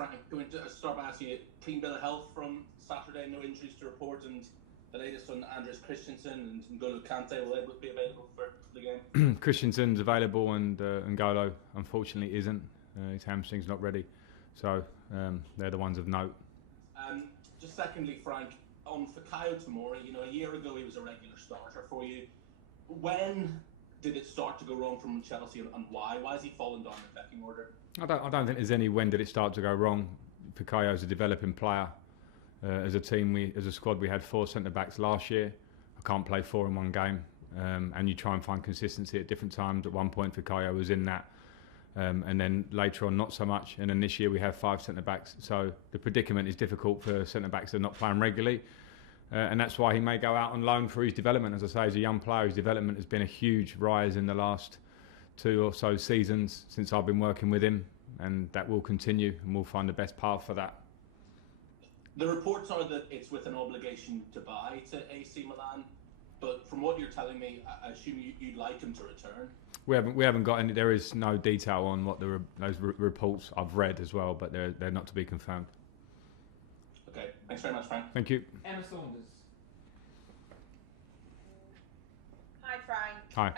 Frank, going to start by asking you, clean bill of health from Saturday, no injuries to report, and the latest on Andres Christensen and N'Golo Kante, will they be available for the game? Christensen's available and N'Golo unfortunately isn't. His hamstring's not ready. So they're the ones of note. Just secondly, Frank, on Fikayo Tomori, a year ago he was a regular starter for you. When did it start to go wrong from Chelsea, and why? Why has he fallen down the pecking order? I don't think there's any when did it start to go wrong. Fikayo's a developing player. As a team, as a squad, we had 4 centre-backs last year. I can't play 4 in one game. And you try and find consistency at different times. At one point, Fikayo was in that. And then later on, not so much. And then this year, we have 5 centre-backs. So the predicament is difficult for centre-backs that are not playing regularly. And that's why he may go out on loan for his development. As I say, as a young player, his development has been a huge rise in the last 2 or so seasons since I've been working with him. And that will continue, and we'll find the best path for that. The reports are that it's with an obligation to buy to AC Milan. But from what you're telling me, I assume you'd like him to return. We haven't got any. There is no detail on what those reports I've read as well, but they're not to be confirmed. Okay, thanks very much, Frank. Thank you. Emma Saunders. Hi, Frank. Hi.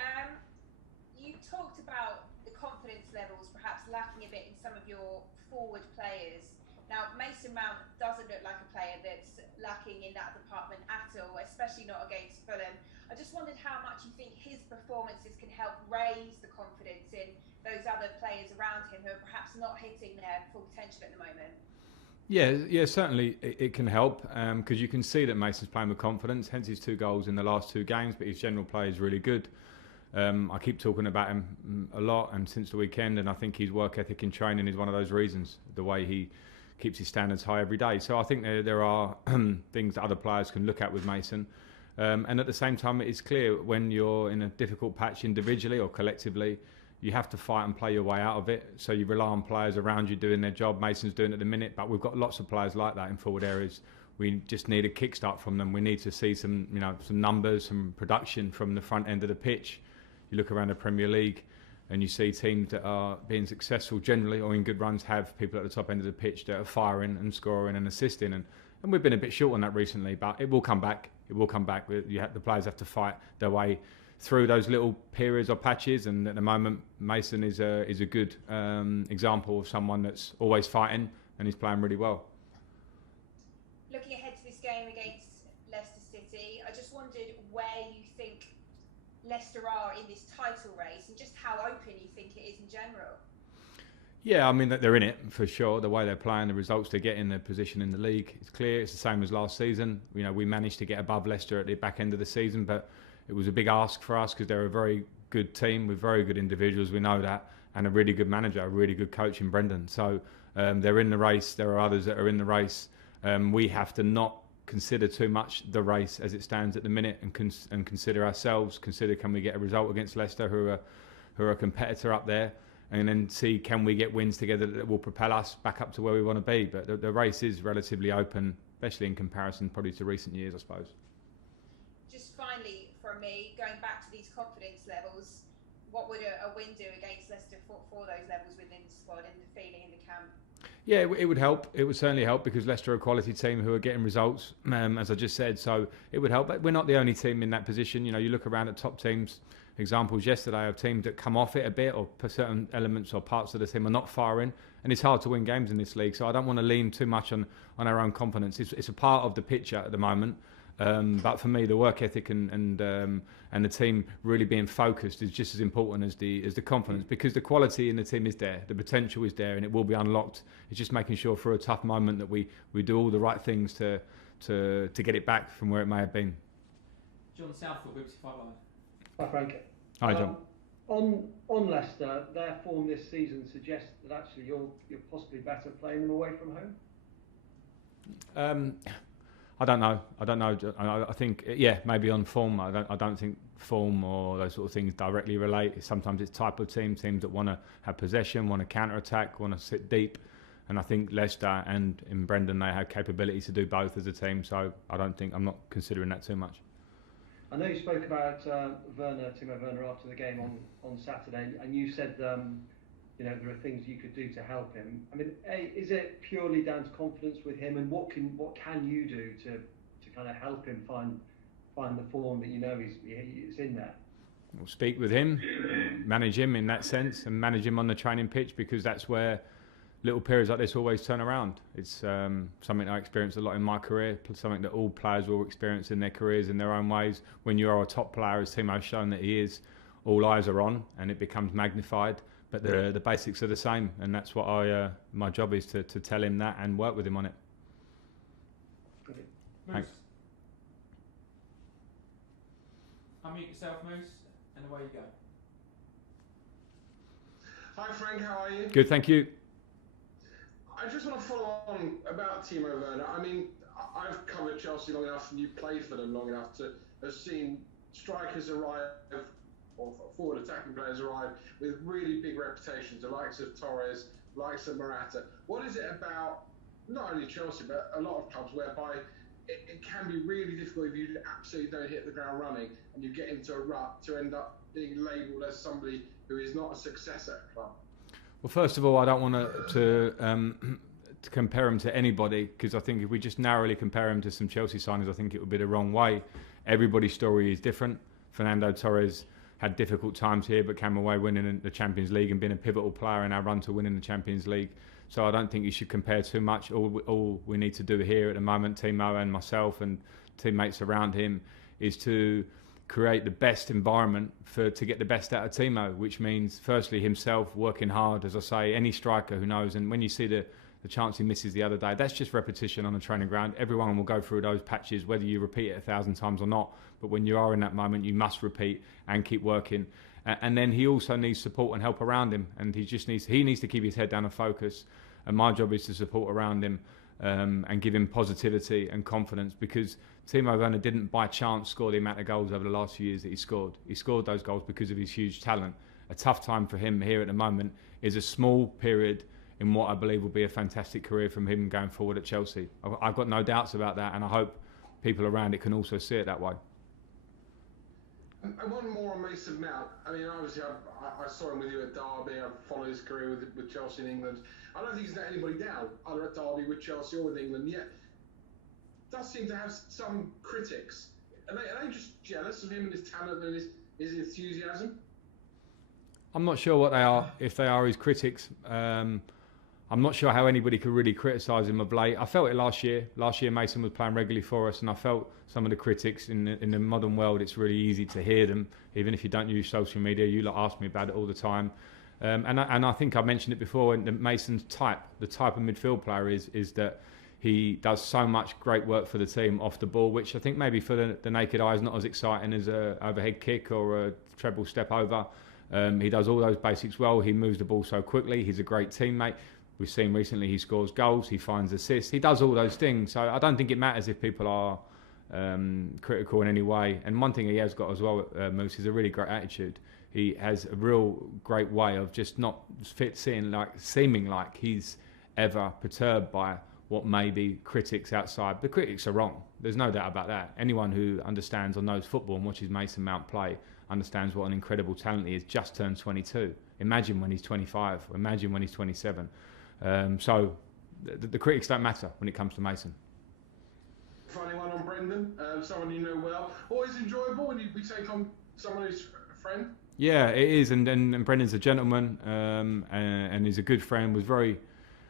You talked about the confidence levels perhaps lacking a bit in some of your forward players. Now, Mason Mount doesn't look like a player that's lacking in that department at all, especially not against Fulham. I just wondered how much you think his performances can help raise the confidence in those other players around him who are perhaps not hitting their full potential at the moment. Yeah, certainly it can help because you can see that Mason's playing with confidence, hence his 2 goals in the last 2 games, but his general play is really good. I keep talking about him a lot and since the weekend, and I think his work ethic in training is one of those reasons, the way he keeps his standards high every day. So I think there are things that other players can look at with Mason. And at the same time, it is clear when you're in a difficult patch individually or collectively, you have to fight and play your way out of it. So you rely on players around you doing their job. Mason's doing it at the minute, but we've got lots of players like that in forward areas. We just need a kickstart from them. We need to see some numbers, some production from the front end of the pitch. You look around the Premier League and you see teams that are being successful generally or in good runs have people at the top end of the pitch that are firing and scoring and assisting. And we've been a bit short on that recently, but it will come back. It will come back. The players have to fight their way through those little periods or patches. And at the moment, Mason is a good example of someone that's always fighting and he's playing really well. Looking ahead to this game against Leicester City, I just wondered where you think Leicester are in this title race and just how open you think it is in general. Yeah, I mean, they're in it for sure. The way they're playing, the results they're getting, their position in the league, it's clear. It's the same as last season. We managed to get above Leicester at the back end of the season, but it was a big ask for us because they're a very good team with very good individuals, we know that, and a really good manager, a really good coach in Brendan. So they're in the race. There are others that are in the race. We have to not consider too much the race as it stands at the minute and consider ourselves, consider can we get a result against Leicester who are a competitor up there, and then see can we get wins together that will propel us back up to where we want to be. But the race is relatively open, especially in comparison probably to recent years, I suppose. Just finally from me, going back to these confidence levels, what would a win do against Leicester for those levels within the squad and the feeling in the camp? Yeah, it would help. It would certainly help because Leicester are a quality team who are getting results, as I just said. So it would help. But we're not the only team in that position. You look around at top teams, examples yesterday of teams that come off it a bit or certain elements or parts of the team are not firing. And it's hard to win games in this league. So I don't want to lean too much on our own confidence. It's a part of the picture at the moment. But for me, the work ethic and the team really being focused is just as important as the confidence, because the quality in the team is there, the potential is there, and it will be unlocked. It's just making sure for a tough moment that we do all the right things to get it back from where it may have been. John Southwood, BBC 5 Live. Hi, Frank. Hi, John. On Leicester, their form this season suggests that actually you're possibly better playing them away from home. I don't know. I think, maybe on form. I don't think form or those sort of things directly relate. Sometimes it's type of teams that want to have possession, want to counter-attack, want to sit deep. And I think Leicester and in Brendan, they have capability to do both as a team. So I'm not considering that too much. I know you spoke about Timo Werner after the game on Saturday, and you said there are things you could do to help him. I mean, is it purely down to confidence with him, and what can you do to kind of help him find the form that he's in there? We'll speak with him, manage him in that sense, and manage him on the training pitch, because that's where little periods like this always turn around. It's something I experienced a lot in my career, something that all players will experience in their careers in their own ways. When you are a top player, as Timo's shown that he is, all eyes are on and it becomes magnified, but the basics are the same, and that's what my job is, to tell him that and work with him on it. Thanks. Unmute yourself, Moose, and away you go. Hi Frank, how are you? Good, thank you. I just want to follow on about Timo Werner. I mean, I've covered Chelsea long enough, and you played for them long enough to have seen strikers arrive, or forward attacking players arrive with really big reputations, the likes of Torres, the likes of Morata. What is it about not only Chelsea but a lot of clubs whereby it can be really difficult if you absolutely don't hit the ground running and you get into a rut to end up being labelled as somebody who is not a success at a club? Well, first of all, I don't want to compare him to anybody, because I think if we just narrowly compare him to some Chelsea signings, I think it would be the wrong way. Everybody's story is different. Fernando Torres had difficult times here, but came away winning the Champions League and being a pivotal player in our run to winning the Champions League. So I don't think you should compare too much. All we need to do here at the moment, Timo and myself and teammates around him, is to create the best environment to get the best out of Timo, which means firstly himself working hard, as I say, any striker who knows. And when you see the chance he misses the other day, that's just repetition on the training ground. Everyone will go through those patches, whether you repeat it 1,000 times or not. But when you are in that moment, you must repeat and keep working. And then he also needs support and help around him, and he needs to keep his head down and focus. And my job is to support around him and give him positivity and confidence, because Timo Werner didn't by chance score the amount of goals over the last few years that he scored. He scored those goals because of his huge talent. A tough time for him here at the moment is a small period in what I believe will be a fantastic career from him going forward at Chelsea. I've got no doubts about that, and I hope people around it can also see it that way. And one more on Mason Mount. I mean, obviously, I saw him with you at Derby. I followed his career with Chelsea in England. I don't think he's let anybody down, either at Derby, with Chelsea, or with England yet. Does seem to have some critics. Are they just jealous of him and his talent and his enthusiasm? I'm not sure what they are, if they are his critics. I'm not sure how anybody could really criticise him of late. I felt it last year. Last year Mason was playing regularly for us, and I felt some of the critics in the modern world. It's really easy to hear them, even if you don't use social media. You lot ask me about it all the time. And I think I mentioned it before, and Mason's the type of midfield player is that he does so much great work for the team off the ball, which I think maybe for the naked eye is not as exciting as a overhead kick or a treble step over. He does all those basics well. He moves the ball so quickly. He's a great teammate. We've seen recently he scores goals, he finds assists, he does all those things. So I don't think it matters if people are critical in any way. And one thing he has got as well, Moose, is a really great attitude. He has a real great way of just not seeming like he's ever perturbed by what may be critics outside. The critics are wrong. There's no doubt about that. Anyone who understands or knows football and watches Mason Mount play understands what an incredible talent he is. Just turned 22. Imagine when he's 25. Imagine when he's 27. So the critics don't matter when it comes to Mason. Funny one on Brendan, someone you know well. Always enjoyable when we take on someone who's a friend. Yeah, it is, and Brendan's a gentleman, and he's a good friend. Was very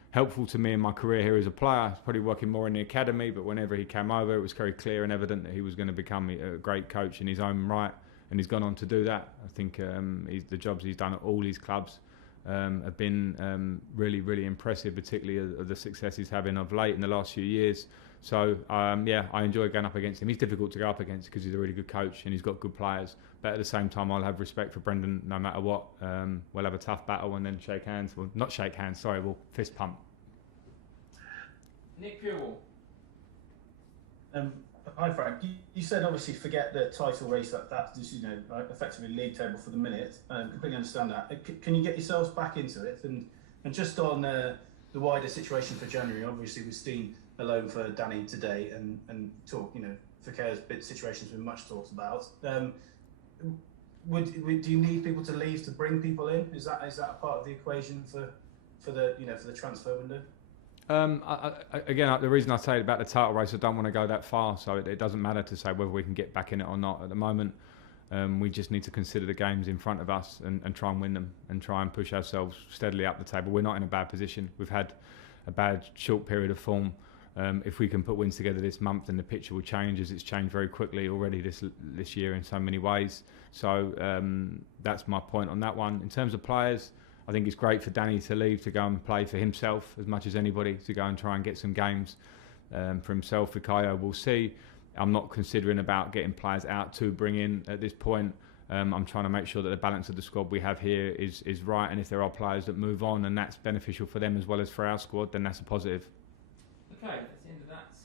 helpful to me in my career here as a player. He's probably working more in the academy, but whenever he came over, it was very clear and evident that he was going to become a great coach in his own right, and he's gone on to do that. I think the jobs he's done at all these clubs have been really, really impressive, particularly of the success he's having of late in the last few years. So, I enjoy going up against him. He's difficult to go up against because he's a really good coach and he's got good players. But at the same time, I'll have respect for Brendan no matter what. We'll have a tough battle and then shake hands. Well, not shake hands, sorry, we'll fist pump. Nick Purewell. Hi Frank, you said obviously forget the title race, that's just, effectively league table for the minute. Completely understand that. Can you get yourselves back into it? And just on the wider situation for January, obviously with Steen alone for Danny today and talk, Fekir's bid situation's been much talked about. do you need people to leave to bring people in? Is that a part of the equation for the transfer window? Again, the reason I say about the title race, I don't want to go that far, so it doesn't matter to say whether we can get back in it or not. At the moment, we just need to consider the games in front of us and try and win them and try and push ourselves steadily up the table. We're not in a bad position. We've had a bad short period of form. If we can put wins together this month, then the picture will change, as it's changed very quickly already this year in so many ways. So that's my point on that one. In terms of players, I think it's great for Danny to leave to go and play for himself as much as anybody, to go and try and get some games for himself. Fikayo, we'll see. I'm not considering about getting players out to bring in at this point. I'm trying to make sure that the balance of the squad we have here is right, and if there are players that move on and that's beneficial for them as well as for our squad, then that's a positive. Okay.